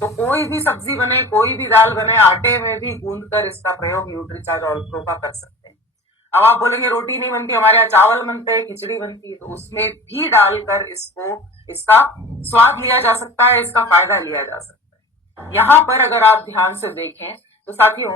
तो कोई भी सब्जी बने, कोई भी दाल बने, आटे में भी गूंद कर इसका प्रयोग न्यूट्रीचार्ज ऑल प्रो का कर सकते हैं। अब आप बोलेंगे रोटी नहीं बनती, हमारे यहाँ चावल बनते हैं, खिचड़ी बनती है, तो उसमें भी डालकर इसका स्वाद लिया जा सकता है, इसका फायदा लिया जा सकता है। यहाँ पर अगर आप ध्यान से देखें तो साथियों,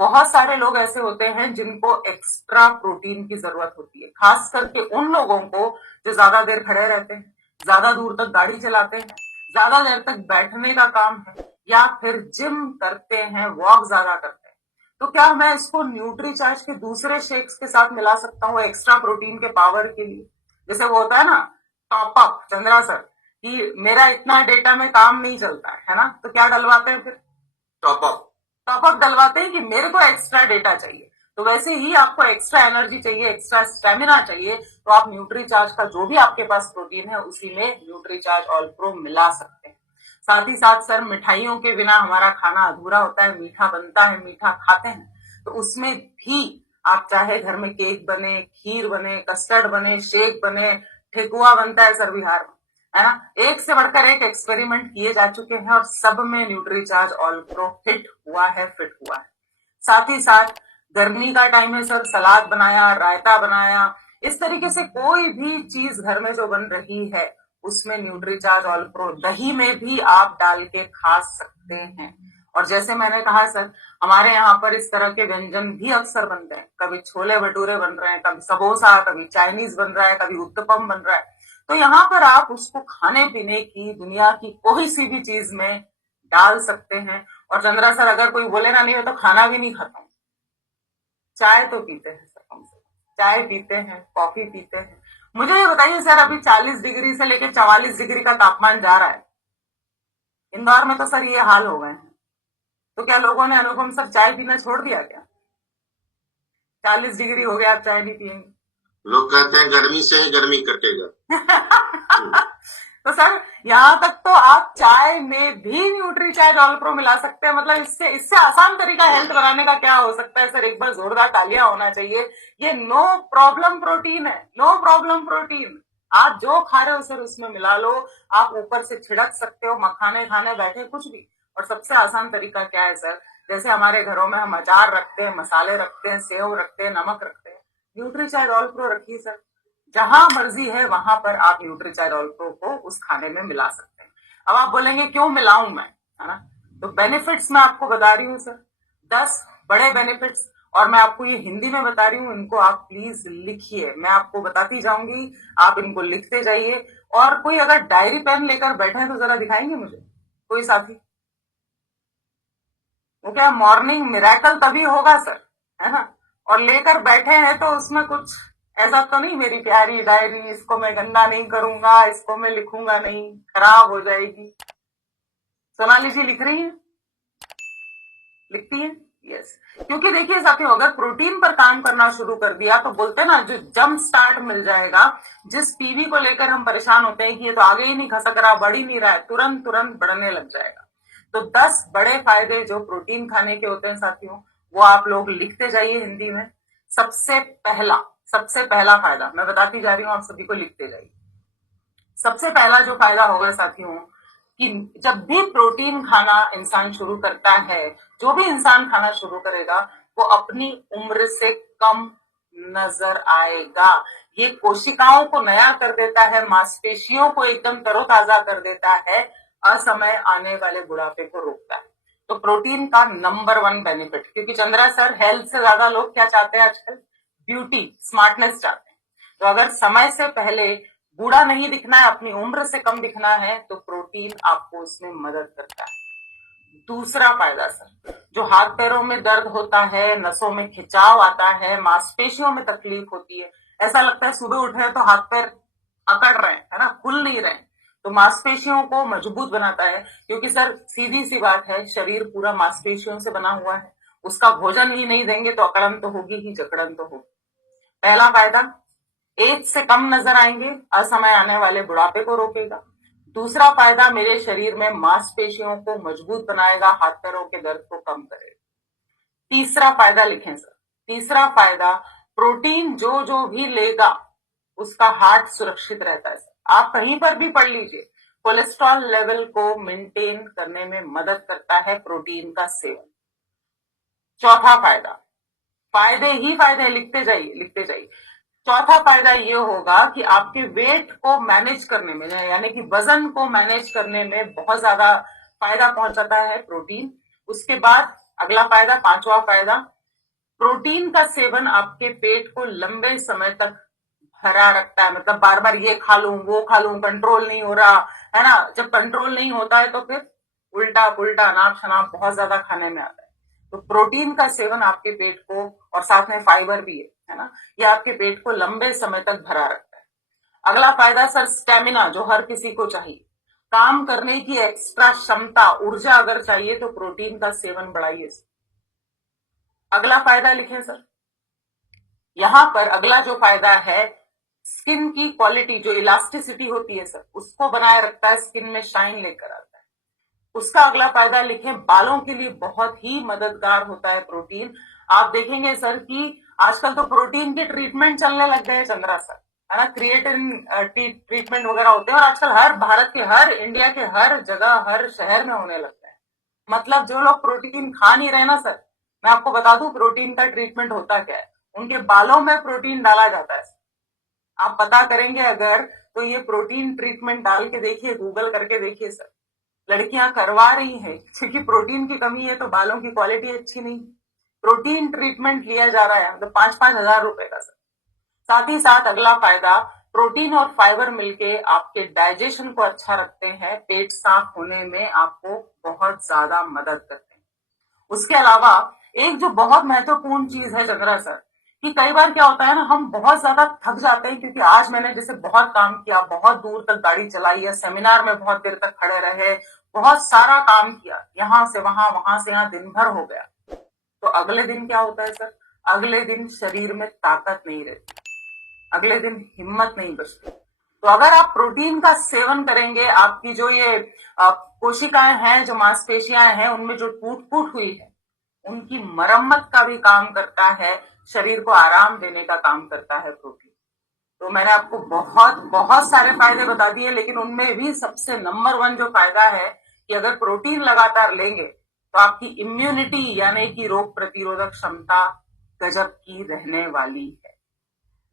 बहुत सारे लोग ऐसे होते हैं जिनको एक्स्ट्रा प्रोटीन की जरूरत होती है, खास करके उन लोगों को जो ज्यादा देर खड़े रहते हैं, ज्यादा दूर तक गाड़ी चलाते हैं, ज्यादा देर तक बैठने का काम है, या फिर जिम करते हैं, वॉक ज्यादा करते हैं। तो क्या मैं इसको न्यूट्रीचार्ज के दूसरे शेक्स के साथ मिला सकता हूँ एक्स्ट्रा प्रोटीन के पावर के लिए? जैसे वो होता है ना टॉप अप, चंद्रा सर, कि मेरा इतना डेटा में काम नहीं चलता है ना, तो क्या डलवाते हैं फिर? टॉप अप डलवाते हैं कि मेरे को एक्स्ट्रा डेटा चाहिए। तो वैसे ही आपको एक्स्ट्रा एनर्जी चाहिए, एक्स्ट्रा स्टेमिना चाहिए, तो आप न्यूट्रीचार्ज का जो भी आपके पास प्रोटीन है उसी में न्यूट्रीचार्ज ऑल प्रो मिला सकते हैं। साथ ही साथ सर, मिठाइयों के बिना हमारा खाना अधूरा होता है, मीठा बनता है, मीठा खाते हैं, तो उसमें भी आप चाहे घर में केक बने, खीर बने, कस्टर्ड बने, शेक बने, ठेकुआ बनता है सर बिहार में, है ना, एक से बढ़कर एक एक्सपेरिमेंट किए जा चुके हैं और सब में न्यूट्रीचार्ज ऑल प्रो फिट हुआ है। साथ ही साथ गर्मी का टाइम है सर, सलाद बनाया, रायता बनाया, इस तरीके से कोई भी चीज घर में जो बन रही है उसमें न्यूट्रीचार्ज ऑल प्रो, दही में भी आप डाल के खा सकते हैं। और जैसे मैंने कहा सर, हमारे यहाँ पर इस तरह के व्यंजन भी अक्सर बनते हैं, कभी छोले भटूरे बन रहे हैं, कभी समोसा, कभी चाइनीज बन रहा है, कभी उत्तपम बन रहा है। तो यहाँ पर आप उसको खाने पीने की दुनिया की कोई सी भी चीज में डाल सकते हैं। और चंद्रा सर, अगर कोई बोले ना नहीं मैं तो खाना भी नहीं खाता हूँ, चाय तो पीते हैं सर, कम से कम चाय पीते हैं, कॉफी पीते हैं। मुझे ये बताइए सर, अभी 40 डिग्री से लेकर 44 डिग्री का तापमान जा रहा है, इंदौर में तो सर ये हाल हो गए हैं। तो क्या लोगों ने अनुपम सर चाय पीना छोड़ दिया क्या? 40 डिग्री हो गया, आप चाय नहीं पियेंगे? लोग कहते हैं गर्मी से ही गर्मी कटेगा। तो सर, यहाँ तक तो आप चाय में भी न्यूट्रीचार्ज ऑल प्रो मिला सकते हैं। मतलब इससे आसान तरीका हेल्थ बनाने का क्या हो सकता है सर? एक बार जोरदार तालियां होना चाहिए। ये नो प्रॉब्लम प्रोटीन है, नो प्रॉब्लम प्रोटीन। आप जो खा रहे हो सर उसमें मिला लो, आप ऊपर से छिड़क सकते हो, मखाने खाने बैठे, कुछ भी। और सबसे आसान तरीका क्या है सर? जैसे हमारे घरों में हम अचार रखते हैं, मसाले रखते हैं, सेव रखते हैं, नमक रखते हैं, न्यूट्रीचार्ज ऑल प्रो रखिए सर। जहां मर्जी है वहां पर आप न्यूट्रीचार्ज ऑल प्रो को उस खाने में मिला सकते हैं। अब आप बोलेंगे क्यों मिलाऊं मैं, है ना? तो बेनिफिट्स मैं आपको बता रही हूँ सर, 10 बड़े बेनिफिट्स, और मैं आपको ये हिंदी में बता रही हूँ, इनको आप प्लीज लिखिए। मैं आपको बताती जाऊंगी, आप इनको लिखते जाइए। और कोई अगर डायरी पेन लेकर बैठे हैं तो जरा दिखाएंगे मुझे कोई साथी? वो क्या मॉर्निंग मिरेकल तभी होगा सर, है ना? और लेकर बैठे हैं तो उसमें कुछ ऐसा तो नहीं, मेरी प्यारी डायरी, इसको मैं गंदा नहीं करूंगा, इसको मैं लिखूंगा नहीं, खराब हो जाएगी। सोनाली जी लिख रही है, लिखती है, यस। क्योंकि देखिए साथियों, अगर प्रोटीन पर काम करना शुरू कर दिया तो बोलते हैं ना, जो जंप स्टार्ट मिल जाएगा। जिस पीवी को लेकर हम परेशान होते हैं कि ये तो आगे ही नहीं खसक रहा, बढ़ ही नहीं रहा है, तुरंत तुरंत बढ़ने लग जाएगा। तो 10 बड़े फायदे जो प्रोटीन खाने के होते हैं साथियों, वो आप लोग लिखते जाइए हिंदी में। सबसे पहला फायदा मैं बताती जा रही हूँ, आप सभी को लिखते जाइए। सबसे पहला जो फायदा होगा साथियों, कि जब भी प्रोटीन खाना इंसान शुरू करता है, जो भी इंसान खाना शुरू करेगा, वो अपनी उम्र से कम नजर आएगा। ये कोशिकाओं को नया कर देता है, मांसपेशियों को एकदम तरोताजा कर देता है, असमय आने वाले बुढ़ापे को रोकता है। तो प्रोटीन का नंबर 1 बेनिफिट, क्योंकि चंद्रा सर, हेल्थ से ज्यादा लोग क्या चाहते हैं आजकल? ब्यूटी, स्मार्टनेस चाहते हैं। तो अगर समय से पहले बूढ़ा नहीं दिखना है, अपनी उम्र से कम दिखना है, तो प्रोटीन आपको उसमें मदद करता है। दूसरा फायदा सर, जो हाथ पैरों में दर्द होता है, नसों में खिंचाव आता है, मांसपेशियों में तकलीफ होती है, ऐसा लगता है सुबह उठे तो हाथ पैर अकड़ रहे हैं, है ना, खुल नहीं रहे, तो मांसपेशियों को मजबूत बनाता है। क्योंकि सर सीधी सी बात है, शरीर पूरा मांसपेशियों से बना हुआ है, उसका भोजन ही नहीं देंगे तो अकड़न तो होगी ही, जकड़न तो होगी। पहला फायदा, एज से कम नजर आएंगे, असमय आने वाले बुढ़ापे को रोकेगा। दूसरा फायदा, मेरे शरीर में मांसपेशियों को मजबूत बनाएगा, हाथ पैरों के दर्द को कम करेगा। तीसरा फायदा लिखें सर, तीसरा फायदा, प्रोटीन जो जो भी लेगा उसका हार्ट सुरक्षित रहता है सर। आप कहीं पर भी पढ़ लीजिए, कोलेस्ट्रॉल लेवल को मेंटेन करने में मदद करता है प्रोटीन का सेवन। चौथा फायदा, फायदे ही फायदे, लिखते जाइए लिखते जाइए। चौथा फायदा ये होगा कि आपके वेट को मैनेज करने में, यानी कि वजन को मैनेज करने में बहुत ज्यादा फायदा पहुंचाता है प्रोटीन। उसके बाद अगला फायदा, पांचवा फायदा, प्रोटीन का सेवन आपके पेट को लंबे समय तक भरा रखता है। मतलब बार बार ये खा लूं वो खा लूं, कंट्रोल नहीं हो रहा है ना। जब कंट्रोल नहीं होता है तो फिर उल्टा पुल्टा अनाप शनाप बहुत ज्यादा खाने में आता है। तो प्रोटीन का सेवन आपके पेट को, और साथ में फाइबर भी है ना, ये आपके पेट को लंबे समय तक भरा रखता है। अगला फायदा सर, स्टेमिना, जो हर किसी को चाहिए, काम करने की एक्स्ट्रा क्षमता, ऊर्जा अगर चाहिए तो प्रोटीन का सेवन बढ़ाइए। अगला फायदा लिखें सर, यहां पर अगला जो फायदा है, स्किन की क्वालिटी, जो इलास्टिसिटी होती है सर, उसको बनाए रखता है, स्किन में शाइन लेकर आता है। उसका अगला फायदा लिखें, बालों के लिए बहुत ही मददगार होता है प्रोटीन। आप देखेंगे सर कि आजकल तो प्रोटीन के ट्रीटमेंट चलने लग गए चंद्रा सर, है ना। क्रिएटिन ट्रीटमेंट वगैरह होते हैं और आजकल हर भारत के, हर इंडिया के हर जगह, हर शहर में होने लगता है। मतलब जो लोग प्रोटीन खा नहीं रहे ना सर, मैं आपको बता दूं प्रोटीन का ट्रीटमेंट होता क्या है। उनके बालों में प्रोटीन डाला जाता है। आप पता करेंगे अगर, तो ये प्रोटीन ट्रीटमेंट डाल के देखिए, गूगल करके देखिए सर, लड़कियां करवा रही हैं क्योंकि प्रोटीन की कमी है तो बालों की क्वालिटी अच्छी नहीं। प्रोटीन ट्रीटमेंट लिया जा रहा है, मतलब 5-5 हजार रुपए का सर। साथ ही साथ अगला फायदा, प्रोटीन और फाइबर मिलके आपके डाइजेशन को अच्छा रखते हैं, पेट साफ होने में आपको बहुत ज्यादा मदद करते हैं। उसके अलावा एक जो बहुत महत्वपूर्ण चीज है चंद्रा सर, कि कई बार क्या होता है ना, हम बहुत ज्यादा थक जाते हैं, क्योंकि आज मैंने जैसे बहुत काम किया, बहुत दूर तक गाड़ी चलाई है, सेमिनार में बहुत देर तक खड़े रहे, बहुत सारा काम किया, यहां से वहां से यहाँ, दिन भर हो गया। तो अगले दिन क्या होता है सर, अगले दिन शरीर में ताकत नहीं रहती, अगले दिन हिम्मत नहीं बचती। तो अगर आप प्रोटीन का सेवन करेंगे, आपकी जो ये कोशिकाएं हैं, जो मांसपेशियां हैं, उनमें जो टूट फूट हुई है, उनकी मरम्मत का भी काम करता है, शरीर को आराम देने का काम करता है प्रोटीन। तो मैंने आपको बहुत बहुत सारे फायदे बता दिए, लेकिन उनमें भी सबसे नंबर 1 जो फायदा है कि अगर प्रोटीन लगातार लेंगे तो आपकी इम्यूनिटी, यानी कि रोग प्रतिरोधक क्षमता गजब की रहने वाली है।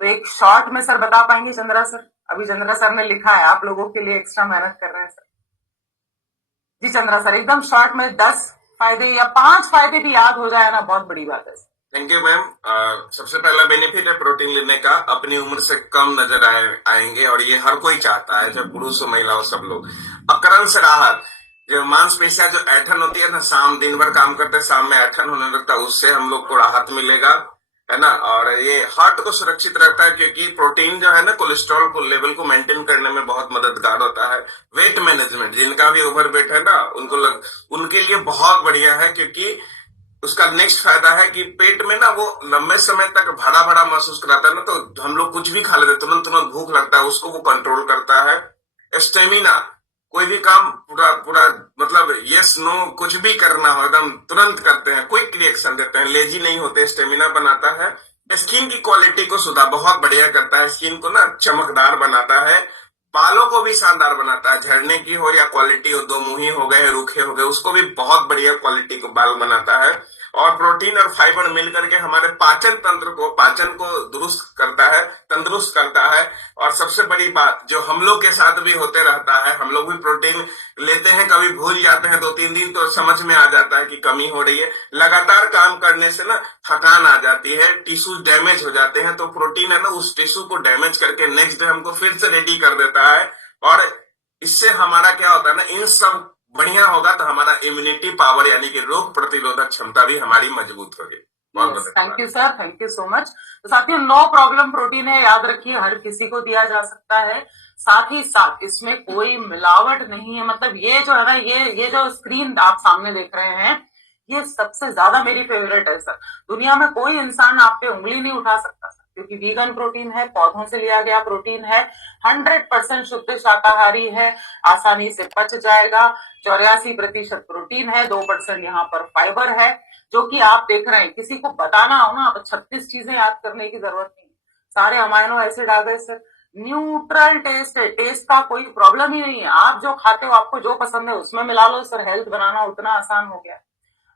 तो एक शॉर्ट में सर बता पाएंगे चंद्रा सर? अभी चंद्रा सर ने लिखा है, आप लोगों के लिए एक्स्ट्रा मेहनत कर रहे हैं सर। जी चंद्रा सर, एकदम शॉर्ट में 10 फायदे या 5 फायदे भी याद हो जाए ना, बहुत बड़ी बात है। Thank you ma'am. सबसे पहला बेनिफिट है प्रोटीन लेने का, अपनी उम्र से कम नजर आएंगे, और ये हर कोई चाहता है, चाहे पुरुष हो महिला हो, सब लोग। अकरन से राहत, जो मांसपेशियां जो ऐठन होती है ना, दिन भर काम करते शाम में ऐठन होने लगता है, उससे हम लोग को राहत मिलेगा, है ना। और ये हार्ट को सुरक्षित रखता है, क्योंकि प्रोटीन जो है ना, कोलेस्ट्रॉल को लेवल को मेंटेन करने में बहुत मददगार होता है। वेट मैनेजमेंट, जिनका भी ओवर वेट है ना, उनके लिए बहुत बढ़िया है, क्योंकि उसका नेक्स्ट फायदा है कि पेट में ना वो लंबे समय तक भरा भरा महसूस कराता है ना, तो हम लोग कुछ भी खा लेते, तुरंत तुरंत भूख लगता है, उसको वो कंट्रोल करता है। स्टेमिना, कोई भी काम पूरा पूरा, मतलब यस नो कुछ भी करना हो, एकदम तुरंत करते हैं, क्विक रिएक्शन देते हैं, लेजी नहीं होते, स्टेमिना बनाता है। स्किन की क्वालिटी को सुधार बहुत बढ़िया करता है, स्किन को ना चमकदार बनाता है, बालों को भी शानदार बनाता है, झड़ने की हो या क्वालिटी हो, दो मुही हो गए, रूखे हो गए, उसको भी बहुत बढ़िया क्वालिटी को बाल बनाता है। और प्रोटीन और फाइबर मिलकर के हमारे पाचन को दुरुस्त करता है, तंदुरुस्त करता है। और सबसे बड़ी बात जो हम लोग के साथ भी होते रहता है, हम लोग भी प्रोटीन लेते हैं, कभी भूल जाते हैं, 2-3 दिन तो समझ में आ जाता है कि कमी हो रही है। लगातार काम करने से ना थकान आ जाती है, टिश्यू डैमेज हो जाते हैं, तो प्रोटीन है ना, उस टिश्यू को डैमेज करके नेक्स्ट डे हमको फिर से रेडी कर देता है। और इससे हमारा क्या होता है ना, इन सब बढ़िया होगा तो हमारा इम्यूनिटी पावर, यानी कि रोग प्रतिरोधक क्षमता भी हमारी मजबूत होगी। Thank you sir, thank you so much. तो साथियों, नो प्रॉब्लम प्रोटीन है, याद रखिए, हर किसी को दिया जा सकता है। साथ ही साथ इसमें कोई मिलावट नहीं है। मतलब ये जो है ना, ये जो स्क्रीन आप सामने देख रहे हैं, ये सबसे ज्यादा मेरी फेवरेट है सर। दुनिया में कोई इंसान आप पे उंगली नहीं उठा सकता सर, क्योंकि वीगन प्रोटीन है, पौधों से लिया गया प्रोटीन है, 100% शुद्ध शाकाहारी है, आसानी से पच जाएगा, 84% प्रोटीन है, 2% यहाँ पर फाइबर है, जो कि आप देख रहे हैं। किसी को बताना हो ना, 36 चीजें याद करने की जरूरत नहीं, सारे अमाइनो एसिड आ गए सर, न्यूट्रल टेस्ट है, टेस्ट का कोई प्रॉब्लम ही नहीं है। आप जो खाते हो, आपको जो पसंद है उसमें मिला लो सर, हेल्थ बनाना उतना आसान हो गया है।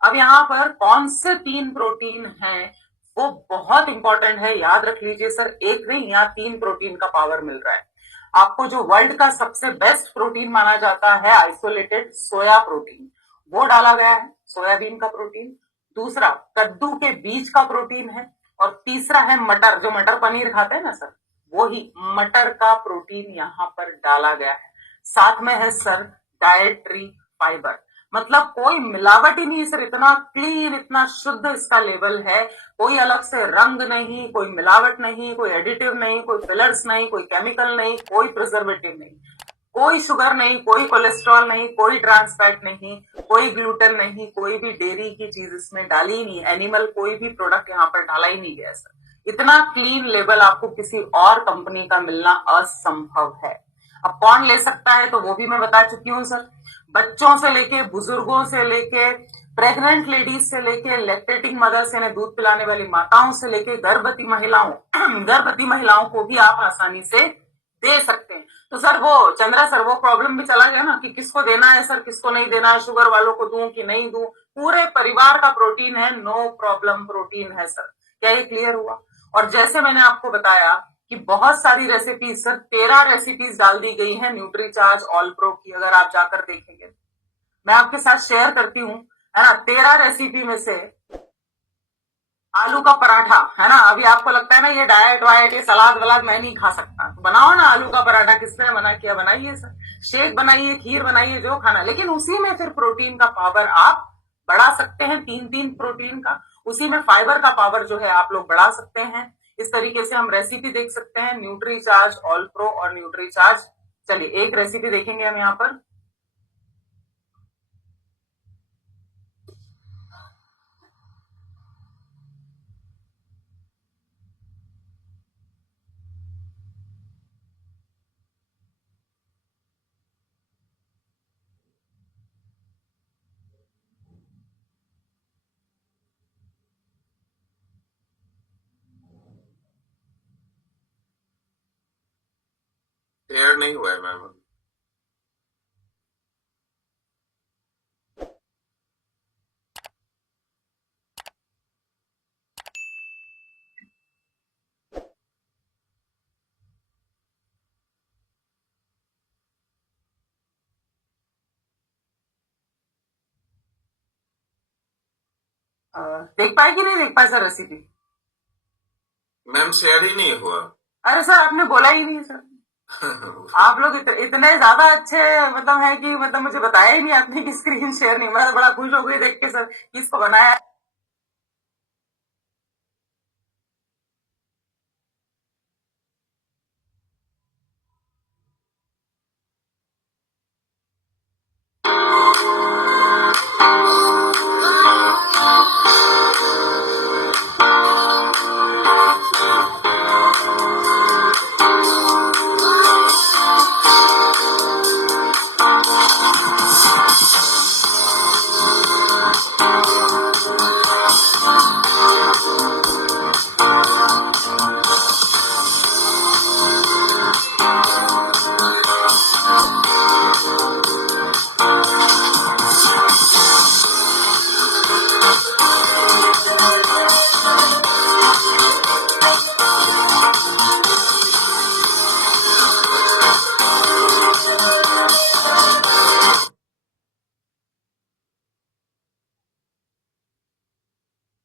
अब यहाँ पर कौन से 3 प्रोटीन हैं वो बहुत इंपॉर्टेंट है, याद रख लीजिए सर। एक नहीं, यहाँ 3 प्रोटीन का पावर मिल रहा है आपको। जो वर्ल्ड का सबसे बेस्ट प्रोटीन माना जाता है आइसोलेटेड सोया प्रोटीन, वो डाला गया है, सोयाबीन का प्रोटीन। दूसरा कद्दू के बीज का प्रोटीन है, और तीसरा है मटर, जो मटर पनीर खाते हैं ना सर, वो ही मटर का प्रोटीन यहाँ पर डाला गया है। साथ में है सर डाइटरी फाइबर, मतलब कोई मिलावट ही नहीं सर, इतना क्लीन, इतना शुद्ध इसका लेवल है। कोई अलग से रंग नहीं, कोई मिलावट नहीं, कोई एडिटिव नहीं, कोई फिलर्स नहीं, कोई केमिकल नहीं, कोई प्रिजर्वेटिव नहीं, कोई शुगर नहीं, कोई कोलेस्ट्रॉल नहीं, कोई ट्रांस फैट नहीं, कोई ग्लूटेन नहीं, कोई भी डेयरी की चीज इसमें डाली ही नहीं, एनिमल कोई भी प्रोडक्ट यहाँ पर डाला ही नहीं गया सर। इतना क्लीन लेबल आपको किसी और कंपनी का मिलना असंभव है। अब कौन ले सकता है तो वो भी मैं बता चुकी हूँ सर। बच्चों से लेके, बुजुर्गों से लेके, प्रेग्नेंट लेडीज से लेके, लैक्टेटिंग मदर्स यानी दूध पिलाने वाली माताओं से लेके गर्भवती महिलाओं गर्भवती महिलाओं को भी आप आसानी से दे सकते हैं। तो सर वो चंद्रा सर, वो प्रॉब्लम भी चला गया ना कि किसको देना है सर, किसको नहीं देना है, शुगर वालों को दूं कि नहीं दूं। पूरे परिवार का प्रोटीन है, नो प्रॉब्लम प्रोटीन है सर। क्या ये क्लियर हुआ? और जैसे मैंने आपको बताया कि बहुत सारी रेसिपीज सर, 13 रेसिपीज डाल दी गई है न्यूट्रीचार्ज ऑल प्रो की, अगर आप जाकर देखेंगे। मैं आपके साथ शेयर करती हूँ, है ना। 13 रेसिपी में से आलू का पराठा, है ना। अभी आपको लगता है ना ये डाइट वाइट, ये सलाद वलाद मैं नहीं खा सकता, तो बनाओ ना आलू का पराठा। किसने मना किया? बनाइए सर, शेक बनाइए, खीर बनाइए, जो खाना। लेकिन उसी में फिर प्रोटीन का पावर आप बढ़ा सकते हैं, 3-3 प्रोटीन का। उसी में फाइबर का पावर जो है आप लोग बढ़ा सकते हैं। इस तरीके से हम रेसिपी देख सकते हैं, न्यूट्रीचार्ज ऑल प्रो और न्यूट्रीचार्ज। चलिए एक रेसिपी देखेंगे हम यहाँ पर। शेयर नहीं हुआ है मैम। देख पाए कि नहीं देख पाए सर रेसिपी? मैम शेयर ही नहीं हुआ। अरे सर आपने बोला ही नहीं सर। आप लोग इतने ज्यादा अच्छे मतलब है कि मतलब मुझे बताया ही नहीं आपने कि स्क्रीन शेयर नहीं। मैं तो बड़ा खुश हो गई देख के सर, किसको बनाया है।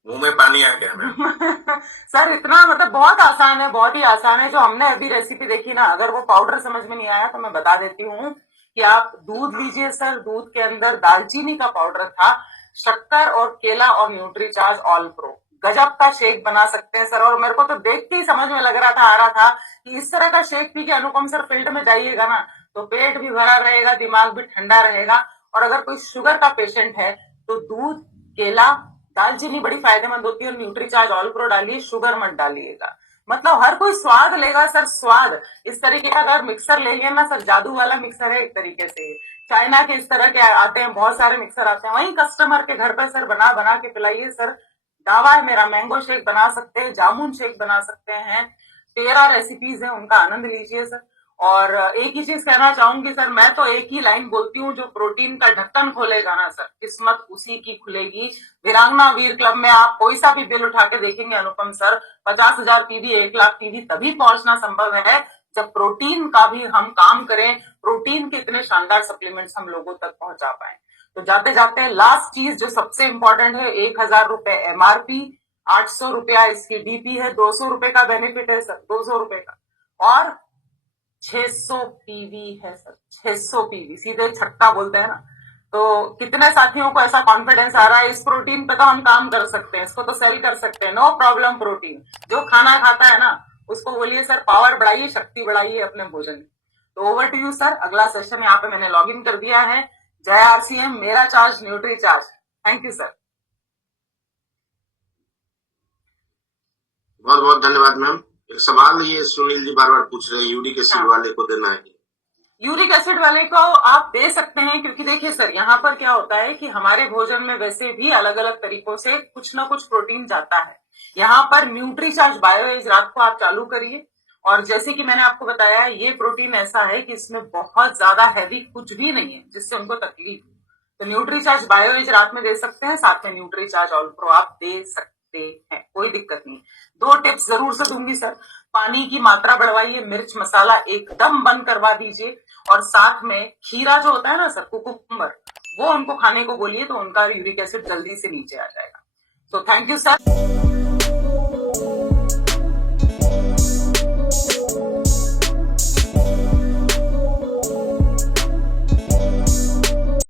मुंह में पानी आ गया मैम। सर इतना मतलब बहुत आसान है, बहुत ही आसान है। जो हमने अभी रेसिपी देखी ना, अगर वो पाउडर समझ में नहीं आया तो मैं बता देती हूँ कि आप दूध लीजिए सर, दूध के अंदर दालचीनी का पाउडर था, शक्कर और केला और न्यूट्रीचार्ज ऑल प्रो, गजब का शेक बना सकते हैं सर। और मेरे को तो देख के ही समझ में लग रहा था, आ रहा था कि इस तरह का शेक पी के अनुपम सर फील्ड में जाइएगा ना तो पेट भी भरा रहेगा, दिमाग भी ठंडा रहेगा। और अगर कोई शुगर का पेशेंट है तो दूध, केला, दालचीनी बड़ी फायदेमंद होती है, और न्यूट्रीचार्ज ऑल प्रो डालिए, शुगर मत डालिएगा। मतलब हर कोई स्वाद लेगा सर, स्वाद। इस तरीके का अगर मिक्सर लेंगे ना सर, जादू वाला मिक्सर है एक तरीके से। चाइना के इस तरह के आते हैं, बहुत सारे मिक्सर आते हैं, वही कस्टमर के घर पर सर बना बना के पिलाइए सर। दावा है मेरा, मैंगो शेक बना सकते हैं, जामुन शेक बना सकते हैं, 13 रेसिपीज है, उनका आनंद लीजिए सर। और एक ही चीज कहना चाहूंगी सर, मैं तो एक ही लाइन बोलती हूँ, जो प्रोटीन का ढक्कन खोलेगा ना सर, किस्मत उसी की खुलेगी। वीरांगना वीर क्लब में आप कोई सा भी बिल उठा के देखेंगे अनुपम सर, 50,000 पीवी, 1,00,000 पीवी तभी पहुंचना संभव है जब प्रोटीन का भी हम काम करें, प्रोटीन के इतने शानदार सप्लीमेंट्स हम लोगों तक पहुंचा पाए। तो जाते जाते लास्ट चीज जो सबसे इंपॉर्टेंट है, 1,000 रुपए एमआरपी, 800 रुपया इसकी डीपी है, 200 रुपए का बेनिफिट है सर, 200 रुपए का, और 600 पीवी है सर, 600 पीवी, सीधे छक्का बोलते हैं ना। तो कितने साथियों को ऐसा कॉन्फिडेंस आ रहा है, इस प्रोटीन पे तो हम काम कर सकते हैं, इसको तो सेल कर सकते हैं, नो प्रॉब्लम। प्रोटीन जो खाना खाता है ना, उसको बोलिए सर पावर बढ़ाइए, शक्ति बढ़ाइए अपने भोजन में। तो ओवर टू यू सर, अगला सेशन यहाँ पे मैंने लॉग इन कर दिया है। जय आरसीएम, मेरा charge nutri charge. Thank you sir. बहुत बहुत धन्यवाद मैम। एक सवाल ये सुनील जी बार बार पूछ रहे हैं, यूरिक एसिड वाले को देना है? यूरिक एसिड वाले को आप दे सकते हैं, क्योंकि देखिए सर, यहाँ पर क्या होता है कि हमारे भोजन में वैसे भी अलग अलग तरीकों से कुछ ना कुछ प्रोटीन जाता है। यहाँ पर न्यूट्री चार्ज बायो एज रात को आप चालू करिए, और जैसे कि मैंने आपको बताया, ये प्रोटीन ऐसा है कि इसमें बहुत ज्यादा हैवी कुछ भी नहीं है जिससे उनको तकलीफ हो। तो न्यूट्री चार्ज बायो एज रात में दे सकते हैं, साथ में न्यूट्री चार्ज ऑल प्रो आप दे सकते हैं, कोई दिक्कत नहीं। 2 टिप्स जरूर से दूंगी सर, पानी की मात्रा बढ़वाइए, मिर्च मसाला एकदम बंद करवा दीजिए, और साथ में खीरा जो होता है ना सर, कुकुम्बर, वो उनको खाने को बोलिए, तो उनका यूरिक एसिड जल्दी से नीचे आ जाएगा। तो थैंक यू सर।